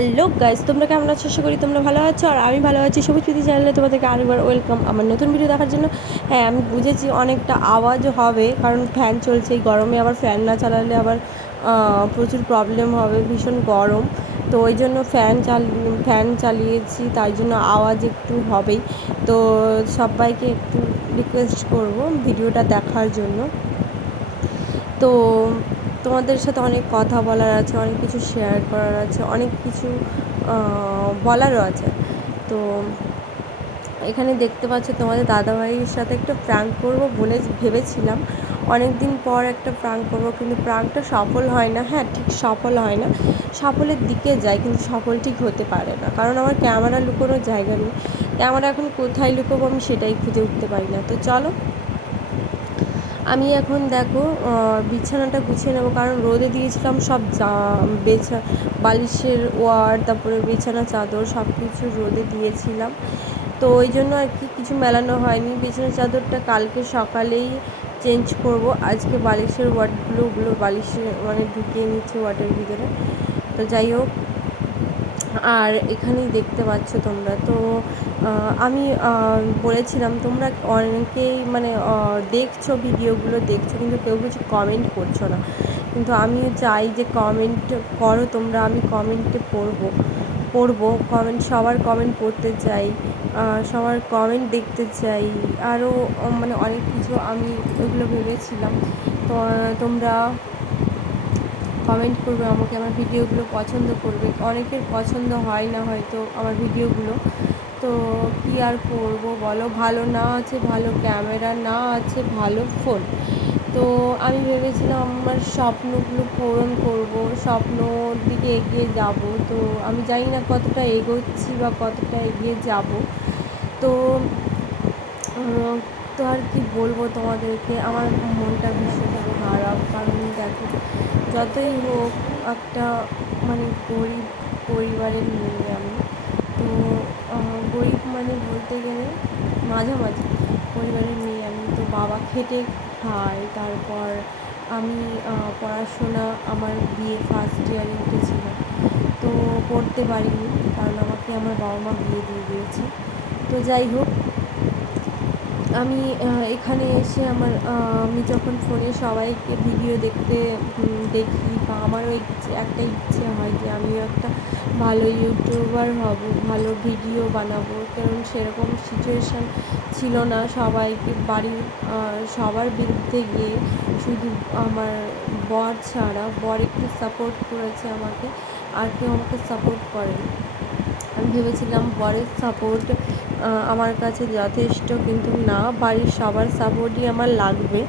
Hello guys, তোমরা কেমন আছো? আশা করি তোমরা ভালো আছো আর আমি ভালো আছি। সবুজ প্রীতি চ্যানেলে তোমাদেরকে আরেকবার ওয়েলকাম আমার নতুন ভিডিও দেখার জন্য। হ্যাঁ, আমি বুঝেছি অনেকটা আওয়াজ হবে, কারণ ফ্যান চলছে। এই গরমে আবার ফ্যান না চালালে আবার প্রচুর প্রবলেম হবে, ভীষণ গরম। তো ওই জন্য ফ্যান চালিয়েছি, তাই জন্য আওয়াজ একটু হবেই। তো সবাইকে একটু রিকোয়েস্ট করব ভিডিওটা দেখার জন্য। তো তোমাদের সাথে অনেক কথা বলার আছে, অনেক কিছু শেয়ার করার আছে, অনেক কিছু বলারও আছে। তো এখানে দেখতে পাচ্ছ তোমাদের দাদাভাইয়ের সাথে একটা প্র্যাঙ্ক করবো বলে ভেবেছিলাম। অনেক দিন পর একটা প্র্যাঙ্ক করবো, কিন্তু প্র্যাঙ্কটা সফল হয় না। হ্যাঁ, ঠিক সফল হয় না, সফলের দিকে যায়, কিন্তু সফল ঠিক হতে পারে না, কারণ আমার ক্যামেরা লুকোনোর জায়গা নেই। ক্যামেরা এখন কোথায় লুকোবো আমি সেটাই খুঁজে উঠতে পারি না। তো চলো, আমি এখন দেখো বিছানাটা গুছিয়ে নেবো, কারণ রোদে দিয়েছিলাম সব বালিশের ওয়ার, তারপরে বিছানা চাদর সব কিছু রোদে দিয়েছিলাম। তো ওই জন্য আর কি কিছু মেলানো হয়নি। বিছানা চাদরটা কালকে সকালেই চেঞ্জ করব। আজকে বালিশের ওগুলো বালিশে মানে ঢুকিয়ে নিচ্ছে ওয়াটের ভিতরে। তো যাই হোক, আর এখানেই দেখতে পাচ্ছ তোমরা। তো আমি বলেছিলাম, তোমরা অনেকেই মানে দেখছো, ভিডিওগুলো দেখছো, কিন্তু কেউ কিছু কমেন্ট করছো না। কিন্তু আমি চাই যে কমেন্ট করো তোমরা, আমি কমেন্টে পড়বো কমেন্ট, সবার কমেন্ট পড়তে চাই, সবার কমেন্ট দেখতে চাই। আরও মানে অনেক কিছু আমি ওগুলো ভেবেছিলাম। তো তোমরা কমেন্ট করবে আমাকে, আমার ভিডিওগুলো পছন্দ করবে। অনেকের পছন্দ হয় না হয়তো আমার ভিডিওগুলো, তো কী আর করবো বলো। ভালো না আছে ভালো ক্যামেরা, না আছে ভালো ফোন। তো আমি ভেবেছিলাম আমার স্বপ্নগুলো পূরণ করব, স্বপ্নর দিকে এগিয়ে যাব। তো আমি জানি না কতটা এগোচ্ছি বা কতটা এগিয়ে যাব। তো তো আর কি বলবো তোমাদেরকে, আমার মনটা ভীষণ খারাপ। কারণ দেখো, যতই হোক একটা মানে গরিব পরিবারের মেয়ে আমি। তো গরিব মানে বলতে গেলে মাঝামাঝি পরিবারের মেয়ে আমি। তো বাবা খেটে খায়, তারপর আমি পড়াশোনা, আমার বিয়ে ফার্স্ট ইয়ারে উঠেছিল, তো পড়তে পারিনি, কারণ আমাকে আমার বাবা মা বিয়ে দিয়ে দিয়েছে। তো যাই হোক, আমি এখানে এসে আমি যখন ফোনে সবাইকে ভিডিও দেখি, বা আমারও একটা ইচ্ছে হয় যে আমিও একটা ভালো ইউটিউবার হব, ভালো ভিডিও বানাবো। কারণ সেরকম সিচুয়েশান ছিল না, সবাইকে বাড়ির সবার বিরুদ্ধে গিয়ে, শুধু আমার বর ছাড়া, বর একটু সাপোর্ট করেছে আমাকে, আর কেউ আমাকে সাপোর্ট করেনি। আমি ভেবেছিলাম বরের সাপোর্ট আমার কাছে যথেষ্ট, কিন্তু না, বাড়ির সবার সাপোর্টই আমার লাগবে।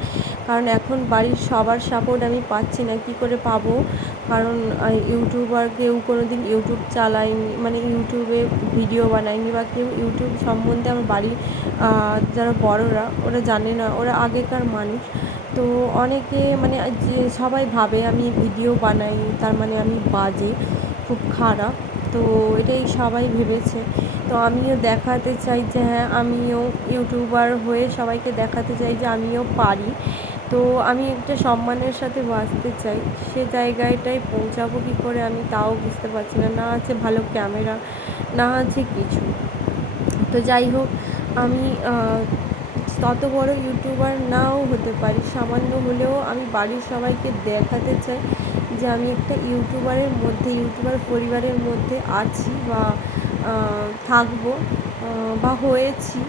কারণ এখন বাড়ির সবার সাপোর্ট আমি পাচ্ছি না। কী করে পাবো? কারণ ইউটিউবার কেউ কোনো দিন ইউটিউব চালায়নি, মানে ইউটিউবে ভিডিও বানায়নি, বা কেউ ইউটিউব সম্বন্ধে আমার বাড়ির যারা বড়রা ওরা জানে না, ওরা আগেকার মানুষ। তো অনেকে মানে যে সবাই ভাবে আমি ভিডিও বানাই তার মানে আমি বাজে, খুব খারাপ। তো এটাই সবাই ভেবেছে। তো আমিও দেখাতে চাই যে হ্যাঁ, আমিও ইউটিউবার হয়ে সবাইকে দেখাতে চাই যে আমিও পারি। তো আমি একটা সম্মানের সাথে বাঁচতে চাই। সে জায়গাটায় পৌঁছাবো কী করে আমি তাও বুঝতে পারছি না। না আছে ভালো ক্যামেরা, না আছে কিছু। তো যাই হোক, আমি তত বড় ইউটিউবার নাও হতে পারি, সামান্য হলেও আমি বাড়ির সবাইকে দেখাতে চাই যে আমি একটা ইউটিউবার পরিবারের মধ্যে আছি, বা থাকবো, বা হয়েছি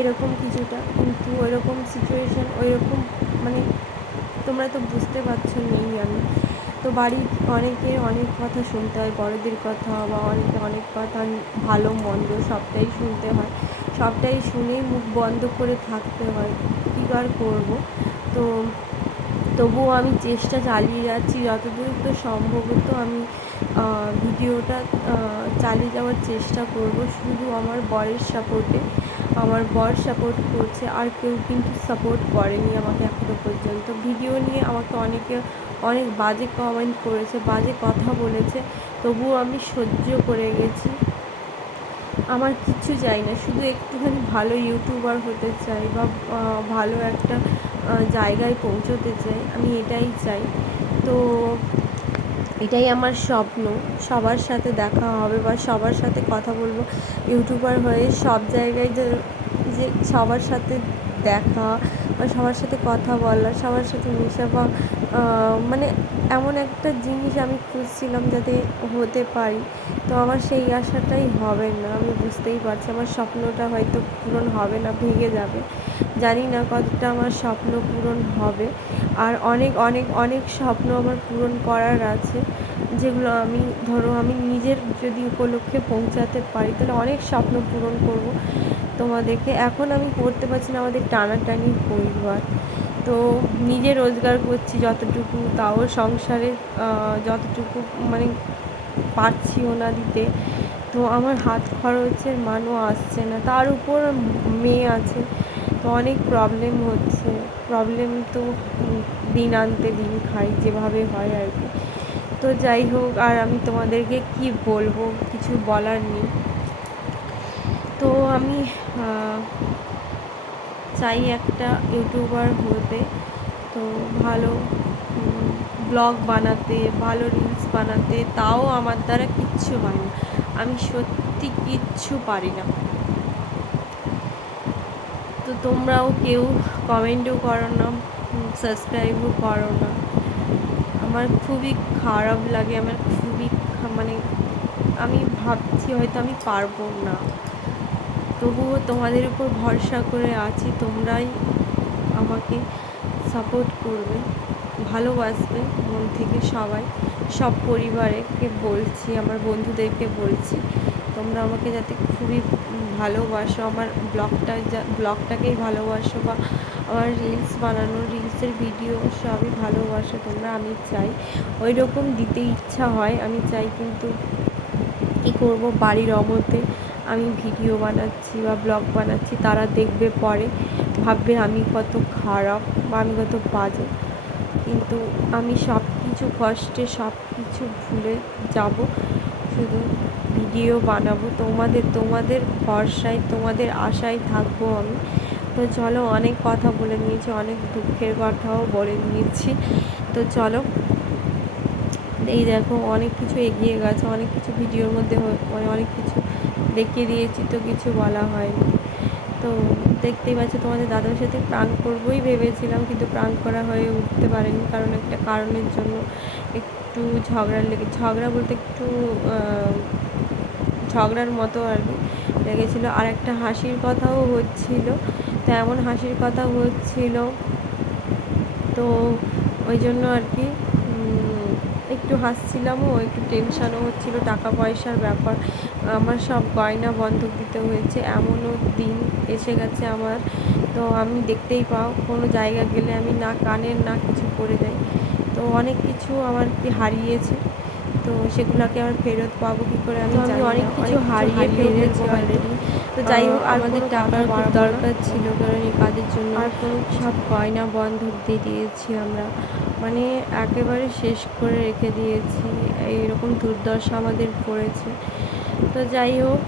এরকম কিছুটা। কিন্তু ওইরকম সিচুয়েশান, ওইরকম মানে তোমরা তো বুঝতে পারছো নেই আমি। তো বাড়ির অনেক কথা শুনতে হয়, বড়দের কথা, বা অনেক কথা, ভালো মন্দ সবটাই শুনতে হয়। সবটাই শুনেই মুখ বন্ধ করে থাকতে হয়, কী আর করবো। তো তবুও আমি চেষ্টা চালিয়ে যাচ্ছি যতদূর তো সম্ভবত। আমি ভিডিওটা চালিয়ে যাওয়ার চেষ্টা করব, শুধু আমার বরের সাপোর্টে। আমার বর সাপোর্ট করছে, আর কেউ কিন্তু সাপোর্ট করেনি আমাকে এখনও পর্যন্ত। ভিডিও নিয়ে আমাকে অনেক বাজে কমেন্ট করেছে, বাজে কথা বলেছে, তবুও আমি সহ্য করে গেছি। আমার কিচ্ছু চাই না, শুধু একটুখানি ভালো ইউটিউবার হতে চাই, বা ভালো একটা জায়গায় পৌঁছতে চাই, আমি এটাই চাই। তো এটাই আমার স্বপ্ন, সবার সাথে দেখা হবে বা সবার সাথে কথা বলবো, ইউটিউবার হয়ে সব জায়গায় যে যে সবার সাথে দেখা বা সবার সাথে কথা বলা, সবার সাথে মেশা বা মানে এমন একটা জিনিস আমি খুঁজছিলাম যাতে হতে পারি। তো আমার সেই আশাটাই হবে না, আমি বুঝতেই পারছি আমার স্বপ্নটা হয়তো পূরণ হবে না, ভেঙে যাবে। জানি না কতটা আমার স্বপ্ন পূরণ হবে। আর অনেক অনেক অনেক স্বপ্ন আমার পূরণ করার আছে, যেগুলো আমি ধরো আমি নিজের যদি উপলক্ষে পৌঁছাতে পারি তাহলে অনেক স্বপ্ন পূরণ করব তোমাদেরকে। এখন আমি করতে পারছি না, আমাদের টানাটানি পরিবার, তো নিজে রোজগার করছি যতটুকু, তাও সংসারে যতটুকু মানে পারছিও না দিতে। তো আমার হাত খরচের মানও আসছে না, তার উপর মেয়ে আছে, তো অনেক প্রবলেম হচ্ছে। প্রবলেম তো দিন আনতে দিন খাই, যেভাবে হয় আর কি। তো যাই হোক, আর আমি তোমাদেরকে কি বলবো, কিছু বলার নেই। তো আমি চাই একটা ইউটিউবার হতে, তো ভালো ব্লগ বানাতে, ভালো রিলস বানাতে, তাও আমার দ্বারা কিচ্ছু হয় না, আমি সত্যি কিচ্ছু পারি না। তো তোমরাও কেউ কমেন্টও করো না, সাবস্ক্রাইবও করো না, আমার খুবই খারাপ লাগে, আমার খুবই মানে আমি ভাবছি হয়তো আমি পারবো না, তবুও তোমাদের উপর ভরসা করে আছি, তোমরাই আমাকে সাপোর্ট করবে, ভালোবাসবে মন থেকে সবাই, সব পরিবারকে বলছি, আমার বন্ধুদেরকে বলছি, তোমরা আমাকে যাতে খুবই ভালোবাসো, আমার ব্লগটাকেই ভালোবাসো, বা আমার রিলস বানানো, রিলসের ভিডিও সবই ভালোবাসো তোমরা, আমি চাই ওই রকম দিতে ইচ্ছা হয়, আমি চাই, কিন্তু কী করবো, বাড়ির অমতে আমি ভিডিও বানাচ্ছি বা ব্লগ বানাচ্ছি, তারা দেখবে পরে, ভাববে আমি কত খারাপ বা আমি কত বাজে, কিন্তু আমি সব কিছু কষ্টে সব কিছু ভুলে যাব, শুধু ভিডিও বানাবো, তোমাদের ভরসায়, তোমাদের আশায় থাকবো আমি। তো চলো, অনেক কথা বলে নিয়েছি, অনেক দুঃখের কথাও বলে নিয়েছি, তো চলো, এই দেখো অনেক কিছু এগিয়ে গেছে, অনেক কিছু ভিডিওর মধ্যে মানে অনেক কিছু দেখিয়ে দিয়েছি, তো কিছু বলা হয়নি। তো দেখতেই পাচ্ছি তোমাদের দাদার সাথে প্রাঙ্ক করবোই ভেবেছিলাম, কিন্তু প্রাঙ্ক করা হয়ে উঠতে পারেনি, কারণ একটা কারণের জন্য একটু ঝগড়া বলতে একটু ঝগড়ার মতো আর কি লেগেছিলো, আর একটা হাসির কথাও হচ্ছিল, তো এমন হাসির কথা হচ্ছিল, তো ওই জন্য আর কি একটু হাসছিলামও, একটু টেনশানও হচ্ছিলো, টাকা পয়সার ব্যাপার, আমার সব গয়না বন্ধক দিতে হয়েছে, এমনও দিন এসে গেছে আমার। তো আমি দেখতেই পাও, কোনো জায়গা গেলে আমি না কানের না কিছু পরে যাই, তো অনেক কিছু আমার কি হারিয়েছে, তো সেগুলোকে আমার ফেরত পাবো কী করে আমি জানি, অনেক কিছু হারিয়ে ফেলেছি অলরেডি। তো যাই হোক, আমাদের টাকার খুব দরকার ছিল, কারণ এই কাজের জন্য আর কোনো সব গয়না বন্ধক দিয়ে দিয়েছি আমরা, মানে একেবারে শেষ করে রেখে দিয়েছি, এইরকম দুর্দশা আমাদের পড়েছে। তো যাই হোক,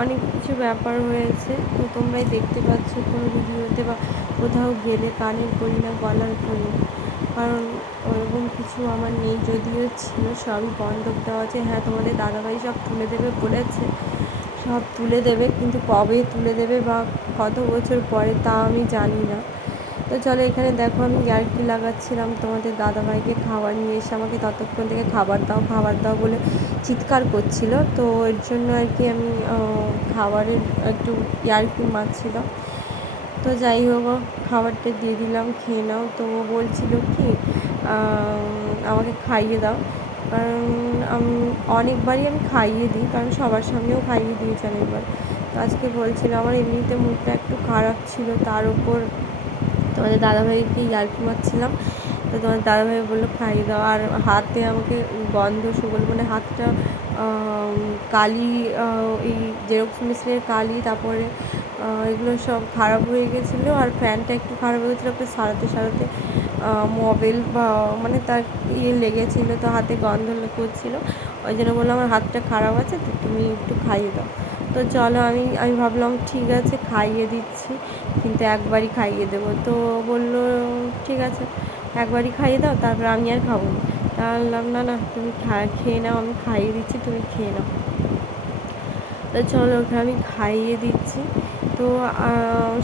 অনেক কিছু ব্যাপার হয়েছে, তো তোমরাই দেখতে পাচ্ছ কোনো ভিডিওতে বা কোথাও গেলে কানের করি না, গলার করি না, কারণ ওরকম কিছু আমার নেই, যদিও ছিল সবই বন্ধক দেওয়া আছে। হ্যাঁ, তোমাদের দাদাভাই সব তুলে দেবে বলেছে, সব তুলে দেবে, কিন্তু কবে তুলে দেবে বা কত বছর পরে তা আমি জানি না। তো চলো, এখানে দেখো আমি ইয়ার্কি লাগাচ্ছিলাম তোমাদের দাদাভাইকে, খাবার নিয়ে এসে আমাকে ততক্ষণ থেকে খাবার দাও বলে চিৎকার করছিল, তো এর জন্য আর কি আমি খাবারের একটু ইয়ার্কি মারছিলাম। তো যাই হোক, খাবারটা দিয়ে দিলাম, খেয়ে নাও। তো ও বলছিল কি আমাকে খাইয়ে দাও, কারণ অনেকবারই আমি খাইয়ে দিই, কারণ সবার সামনেও খাইয়ে দিয়েছি অনেকবার। তো আজকে বলছিল, আমার এমনিতে মুডটা একটু খারাপ ছিল, তার উপর তোমাদের দাদাভাইকে ইয়ার্কি মারছিলাম, তো তোমার দাদাভাই বললো খাইয়ে দাও, আর হাতে আমাকে গন্ধ সুগন্ধ, মানে হাতটা কালি, এই জেরক্স মেশিনের কালি, তারপরে এগুলো সব খারাপ হয়ে গেছিলো, আর ফ্যানটা একটু খারাপ হয়ে গেছিলো, একটু সারাতে মোবাইল বা মানে তার লেগেছিলো, তো হাতে গন্ধ করছিলো, ওই জন্য বললো আমার হাতটা খারাপ আছে, তো তুমি একটু খাইয়ে দাও। তো চলো, আমি ভাবলাম ঠিক আছে খাইয়ে দিচ্ছি, কিন্তু একবারই খাইয়ে দেবো। তো বললো ঠিক আছে একবারই খাইয়ে দাও, তারপর আমি আর খাবো না। তা বললাম না না তুমি খেয়ে নাও, আমি খাইয়ে দিচ্ছি, তুমি খেয়ে নাও। তো চলো ওকে আমি খাইয়ে দিচ্ছি। তো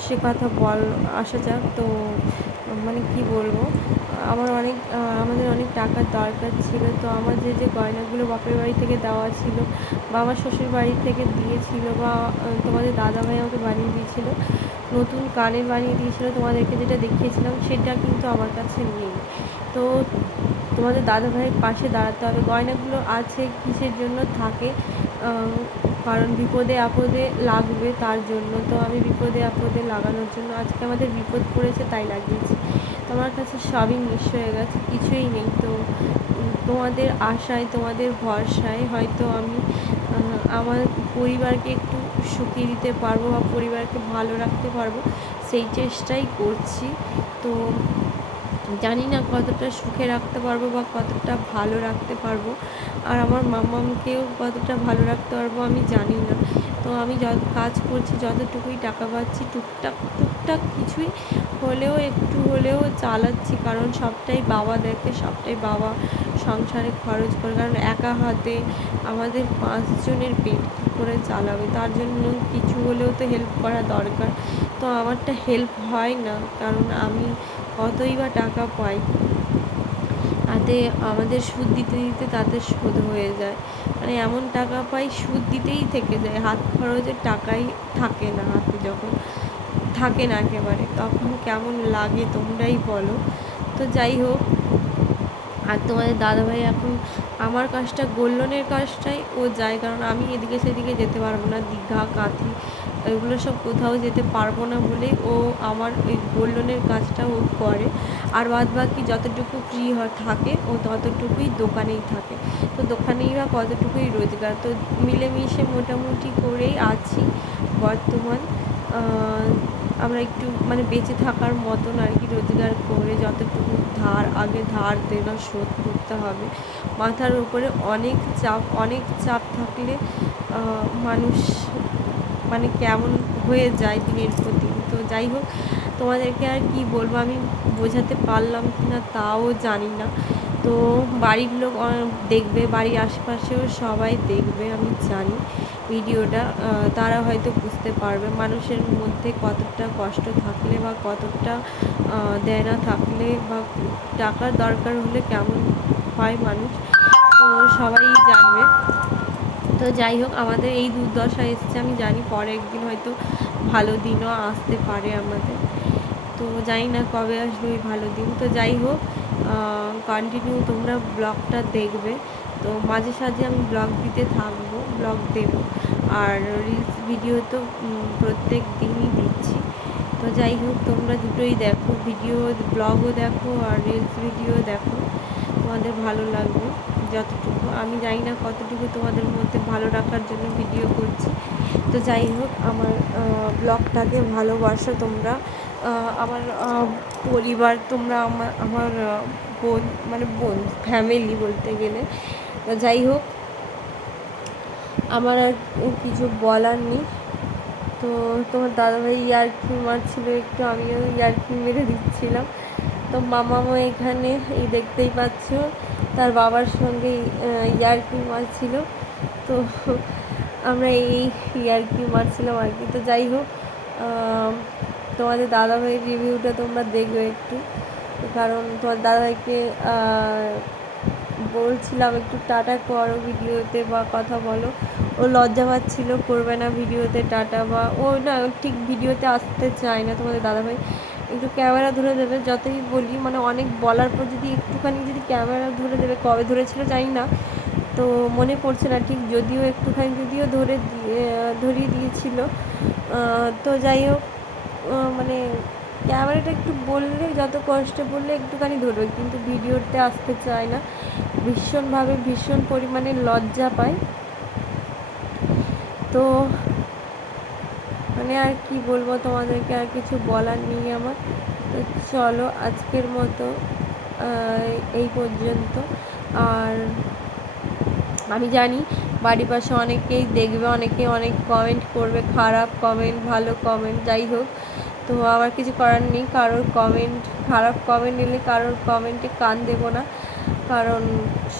সে কথা আসা যাক। তো মানে কি বলবো, আমাদের অনেক টাকার দরকার ছিল। তো আমার যে গয়নাগুলো বাপের বাড়ি থেকে দেওয়া ছিল বা আমার শ্বশুর বাড়ি থেকে দিয়েছিল বা তোমাদের দাদাভাই আমাকে বানিয়ে দিয়েছিল, নতুন কানের বানিয়ে দিয়েছিল তোমাদেরকে যেটা দেখিয়েছিলাম, সেটা কিন্তু আমার কাছে নেই। তো তোমাদের দাদাভাইয়ের পাশে দাঁড়াতে হবে। গয়নাগুলো আছে কিসের জন্য থাকে, কারণ বিপদে আপদে লাগবে তার জন্য। তো আমি বিপদে আপদে লাগানোর জন্য, আজকে আমাদের বিপদ পড়েছে তাই লাগিয়েছি। তোমার কাছে সবই মিস হয়ে গেছে, কিছুই নেই। তো তোমাদের আশায়, তোমাদের ভরসায় হয়তো আমি আমার পরিবারকে একটু সুখী দিতে পারবো বা পরিবারকে ভালো রাখতে পারবো, সেই চেষ্টাই করছি। তো জানি না কতটা সুখে রাখতে পারবো বা কতটা ভালো রাখতে পারবো, আর আমার মামাকেও কতটা ভালো রাখতে পারবো আমি জানি না। তো আমি যত কাজ করছি, যতটুকুই টাকা পাচ্ছি, টুকটাক টুকটাক কিছুই হলেও একটু হলেও চালাচ্ছি, কারণ সবটাই বাবা দেখে, সবটাই বাবা সংসারে খরচ করে। কারণ একা হাতে আমাদের 5 জনের পেট কী করে চালাবে, তার জন্য কিছু হলেও তো হেল্প করা দরকার। তো আমারটা হেল্প হয় না, কারণ আমি কতই বা টাকা পাই, তাতে আমাদের সুদ দিতে দিতে তাতে শোধ হয়ে যায়। মানে এমন টাকা পাই সুদ দিতেই থেকে যায়, হাত খরচের টাকাই থাকে না হাতে। যখন থাকে না একেবারে, তখন কেমন লাগে তোমরাই বলো। তো যাই হোক, আর তোমাদের দাদাভাই এখন আমার কাজটা, গোল্লনের কাজটাই ও যায়, কারণ আমি এদিকে সেদিকে যেতে পারবো না, দীঘা কাঁথি এগুলো সব কোথাও যেতে পারবো না বলেই ও আমার ওই গোল্লনের কাজটা ও করে। আর বাদ বাকি যতটুকু ফ্রি থাকে ও ততটুকুই দোকানেই থাকে। তো দোকানেই বা কতটুকুই রোজগার, তো মিলেমিশে মোটামুটি করেই আছি বর্তমান। আমরা একটু মানে বেঁচে থাকার মতন আর কি রোজগার করে, যতটুকু আগে ধার দেনা শোধ করতে হবে। মাথার উপরে অনেক চাপ থাকলে মানুষ মানে কেমন হয়ে যায় দিনের প্রতি। তো যাই হোক, তোমাদেরকে আর কি বলবো, আমি বোঝাতে পারলাম কি না তাও জানি না। তো বাড়ির লোক দেখবে, বাড়ির আশেপাশেও সবাই দেখবে আমি জানি ভিডিওটা, তারা হয়তো বুঝতে পারবে মানুষের মধ্যে কতটা কষ্ট থাকলে বা কতটা দেনা থাকলে বা টাকার দরকার হলে কেমন হয় মানুষ, তো সবাই জানবে। তো যাই হোক, আমাদের এই দুর্দশা এসছে, আমি জানি পরে একদিন হয়তো ভালো দিনও আসতে পারে আমাদের। তো জানি না কবে আসবে ওই ভালো দিন। তো যাই হোক, কন্টিনিউ তোমরা ব্লগটা দেখবে। তো মাঝে সাঝে আমি ব্লগ দিতে থাকবো, ব্লগ দেবো, আর রিলস ভিডিও তো প্রত্যেক দিনই দিচ্ছি। তো যাই হোক, তোমরা দুটোই দেখো, ব্লগও দেখো আর রিলস ভিডিও দেখো, তোমাদের ভালো লাগবে যতটুকু। আমি জানি না কতটুকু তোমাদের মধ্যে ভালো রাখার জন্য ভিডিও করছি। তো যাই হোক, আমার ব্লগটাকে ভালোবাসো তোমরা, আমার পরিবার, তোমরা আমার বোন, মানে বোন ফ্যামিলি বলতে গেলে। যাই হোক, আমার আর কিছু বলার নেই। তো তোমার দাদাভাই ইয়ার্কি মারছিল একটু, আমিও ইয়ার্কি মেরে দিচ্ছিলাম। তো মামামও এখানে এই দেখতেই পাচ্ছ তার বাবার সঙ্গে ইয়ার্কি মারছিল। তো আমরা এই ইয়ার্কি মারছিলাম আর কি। তো যাই হোক, তোমাদের দাদাভাইয়ের রিভিউটা তোমরা দেখবে একটু, কারণ তোমার দাদাভাইকে বলছিলাম একটু টাটা করো ভিডিওতে বা কথা বলো, ও লজ্জা পাচ্ছিল, করবে না ভিডিওতে টাটা, বা ও না ঠিক ভিডিওতে আসতে চায় না। তোমাদের দাদাভাই একটু ক্যামেরা ধরে দেবে, যতই বলি মানে অনেক বলার পর যদি একটুখানি যদি ক্যামেরা ধরে দেবে, কবে ধরেছিল জানি না, তো মনে পড়ছে না ঠিক, যদিও ধরিয়ে দিয়েছিল। তো যাই হোক, মানে ক্যামেরাটা একটু বললে, যত কষ্ট বললে একটুখানি ধরবে, কিন্তু ভিডিওতে আসতে চায় না, ভীষণ পরিমাণে লজ্জা পায়। তো মানে আর কি বলবো তোমাদেরকে, আর কিছু বলার নেই আমার। তো চলো আজকের মতো এই পর্যন্ত। আর আমি জানি বাড়ির পাশে অনেকেই দেখবে, অনেক কমেন্ট করবে, খারাপ কমেন্ট, ভালো কমেন্ট, যাই হোক। তো আমার কিছু করার নেই, খারাপ কমেন্ট এলে কারোর কমেন্টে কান দেবো না। কারণ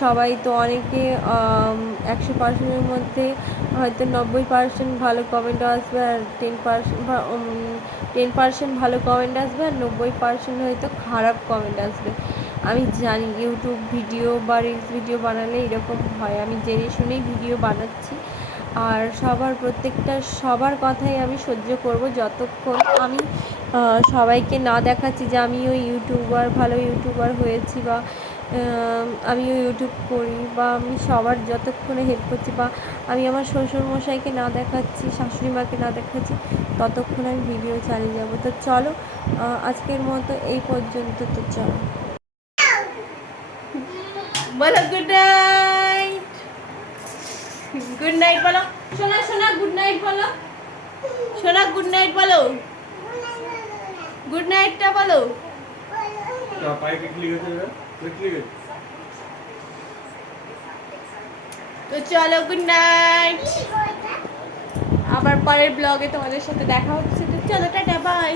সবাই তো অনেকে 100%-এর মধ্যে হয়তো 90% ভালো কমেন্ট আসবে, আর 10% ভালো কমেন্ট আসবে, আর 90% হয়তো খারাপ কমেন্ট আসবে। আমি জানি ইউটিউব ভিডিও বা রিলস ভিডিও বানালে এরকম হয়, আমি জেনে শুনেই ভিডিও বানাচ্ছি। আর সবার কথাই আমি সহ্য করব যতক্ষণ আমি সবাইকে না দেখাচ্ছি যে আমিও ভালো ইউটিউবার হয়েছি, বা আমিও ইউটিউব করি, বা আমি সবার যতক্ষণে হেল্প করছি, বা আমি আমার শ্বশুরমশাইকে না দেখাচ্ছি, শাশুড়ি মাকে না দেখাচ্ছি, ততক্ষণ আমি ভিডিও চালিয়ে যাব। তো চলো, আজকের মতো এই পর্যন্ত। তো চলো, বলো গুড নাইট। গুড নাইট বলো সোনা, সোনা গুড নাইট বলো, সোনা গুড নাইট বলো, গুড নাইটটা বলো। তো চলো, গুড নাইট। আবার পরের ব্লগে তোমাদের সাথে দেখা হচ্ছে। তো চলো, টাটা, বাই।